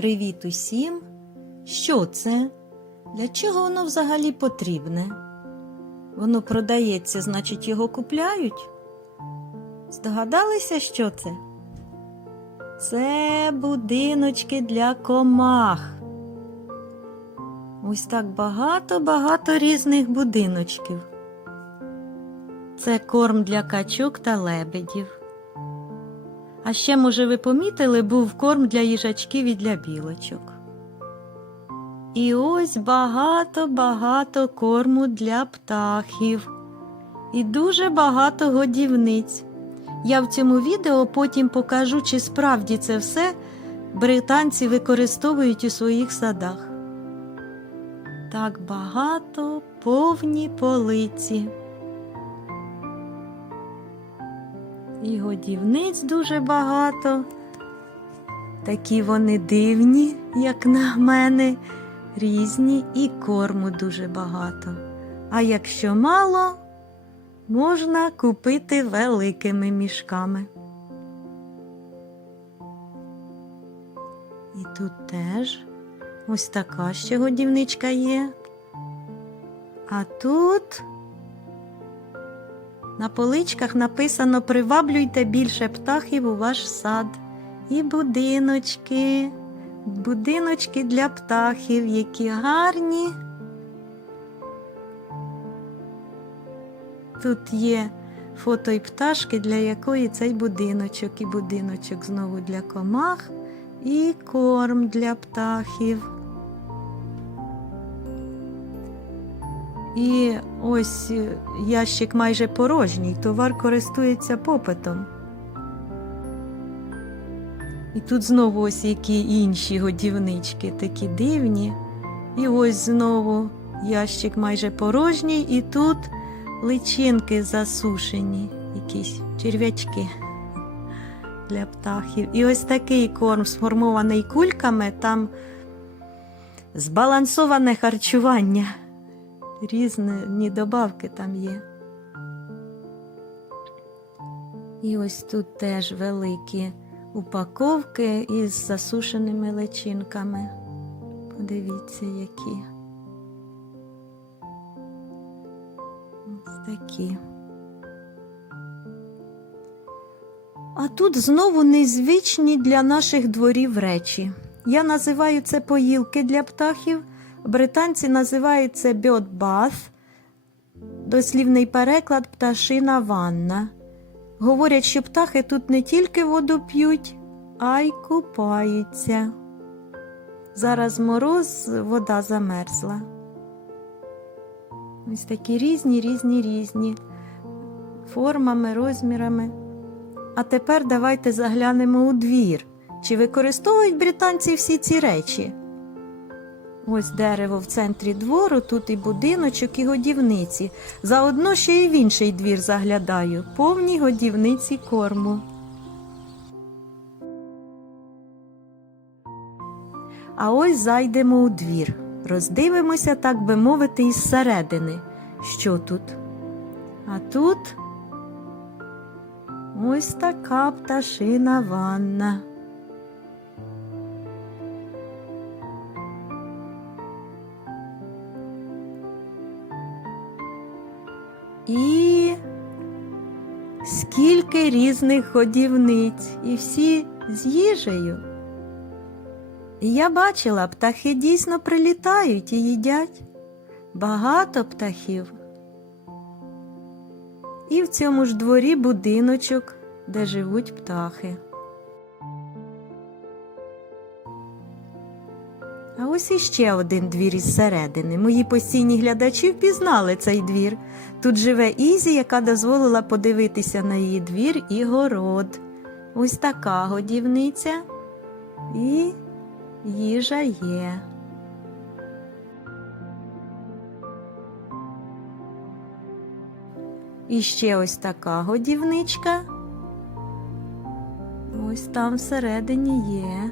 Привіт усім! Що це? Для чого воно взагалі потрібне? Воно продається, значить, його купляють? Здогадалися, що це? Це будиночки для комах. Ось так багато-багато різних будиночків. Це корм для качок та лебедів. А ще, може, ви помітили, був корм для їжачків і для білочок. І ось багато-багато корму для птахів. І дуже багато годівниць. Я в цьому відео потім покажу, чи справді це все британці використовують у своїх садах. Так багато повні полиці. І годівниць дуже багато. Такі вони дивні, як на мене, різні і корму дуже багато. А якщо мало, можна купити великими мішками. І тут теж ось така ще годівничка є. А тут на поличках написано Приваблюйте більше птахів у ваш сад. І будиночки, будиночки для птахів, які гарні. Тут є фото і пташки, для якої цей будиночок, і будиночок знову для комах, і корм для птахів. І ось е, ящик майже порожній, товар користується попитом. І тут знову ось які інші годівнички, такі дивні. І ось знову ящик майже порожній, і тут личинки засушені, якісь черв'ячки для птахів. І ось такий корм сформований кульками, там збалансоване харчування. Різні добавки там є. І ось тут теж великі упаковки із засушеними личинками. Подивіться, які. Ось такі. А тут знову незвичні для наших дворів речі. Я називаю це поїлки для птахів. Британці називають це бьотбаth, дослівний переклад пташина ванна. Говорять, що птахи тут не тільки воду п'ють, а й купаються. Зараз мороз, вода замерзла. Ось такі різні, різні, різні формами, розмірами. А тепер давайте заглянемо у двір. Чи використовують британці всі ці речі? Ось дерево в центрі двору, тут і будиночок, і годівниці. Заодно ще й в інший двір заглядаю, повні годівниці корму. А ось зайдемо у двір. Роздивимося, так би мовити, із середини. Що тут? А тут ось така пташина ванна. Різних годівниць, і всі з їжею. І я бачила, птахи дійсно прилітають і їдять. Багато птахів. І в цьому ж дворі будиночок, де живуть птахи. А ось іще один двір із середини. Мої постійні глядачі впізнали цей двір. Тут живе Ізі, яка дозволила подивитися на її двір і город. Ось така годівниця і їжа є. І ще ось така годівничка. Ось там всередині є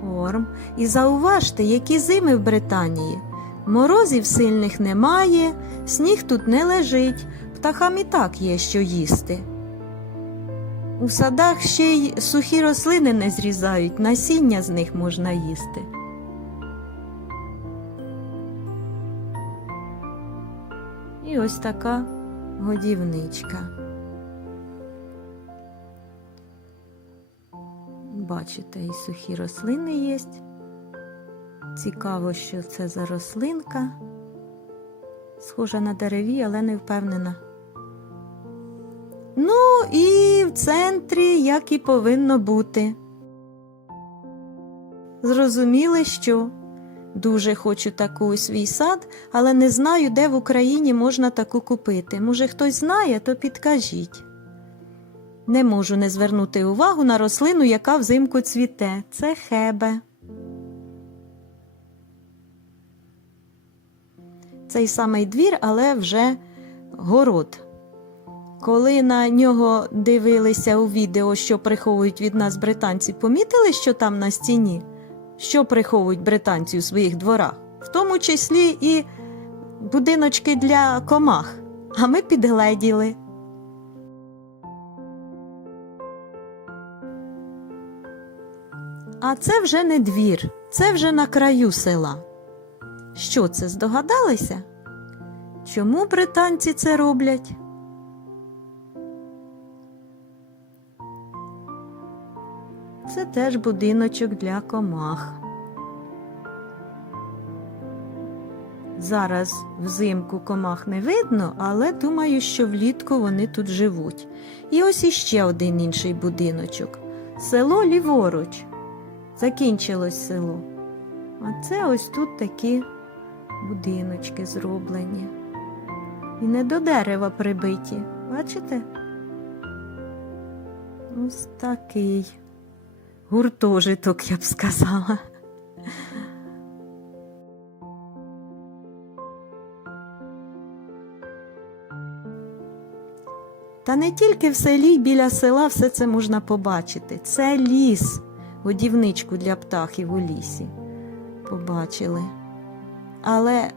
корм. І зауважте, які зими в Британії. Морозів сильних немає, сніг тут не лежить, птахам і так є що їсти. У садах ще й сухі рослини не зрізають, насіння з них можна їсти. І ось така годівничка. Бачите, і сухі рослини є. Цікаво, що це за рослинка. Схожа на дереві, але не впевнена. Ну і в центрі, як і повинно бути. Зрозуміли, що дуже хочу таку у свій сад, але не знаю, де в Україні можна таку купити. Може, хтось знає, то підкажіть. Не можу не звернути увагу на рослину, яка взимку цвіте. Це хебе. Цей самий двір, але вже город. Коли на нього дивилися у відео, що приховують від нас британці, помітили, що там на стіні? Що приховують британці у своїх дворах? В тому числі і будиночки для комах. А ми підгледіли. А це вже не двір, це вже на краю села. Що це здогадалися? Чому британці це роблять? Це теж будиночок для комах. Зараз взимку комах не видно, але думаю, що влітку вони тут живуть. І ось іще один інший будиночок. Село ліворуч. Закінчилось село. А це ось тут такі будиночки зроблені. І не до дерева прибиті. Бачите? Ось такий гуртожиток, я б сказала. Та не тільки в селі, біля села все це можна побачити. Це ліс, годівничку для птахів у лісі. Побачили. Але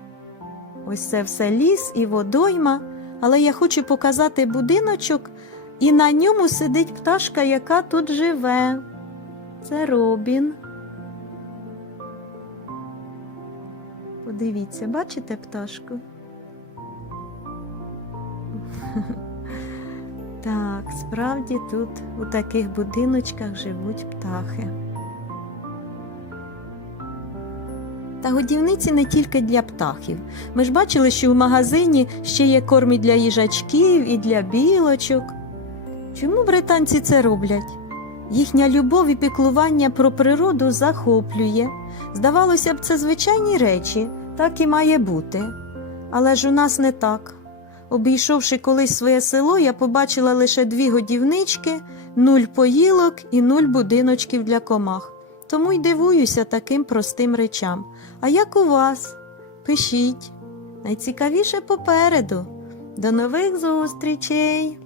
ось це все ліс і водойма. Але я хочу показати будиночок, і на ньому сидить пташка, яка тут живе. Це Робін. Подивіться, бачите пташку? Так, справді тут у таких будиночках живуть птахи. Та годівниці не тільки для птахів. Ми ж бачили, що в магазині ще є корм і для їжачків, і для білочок. Чому британці це роблять? Їхня любов і піклування про природу захоплює. Здавалося б, це звичайні речі, так і має бути. Але ж у нас не так. Обійшовши колись своє село, я побачила лише дві годівнички, нуль поїлок і нуль будиночків для комах. Тому й дивуюся таким простим речам. А як у вас? Пишіть. Найцікавіше попереду. До нових зустрічей!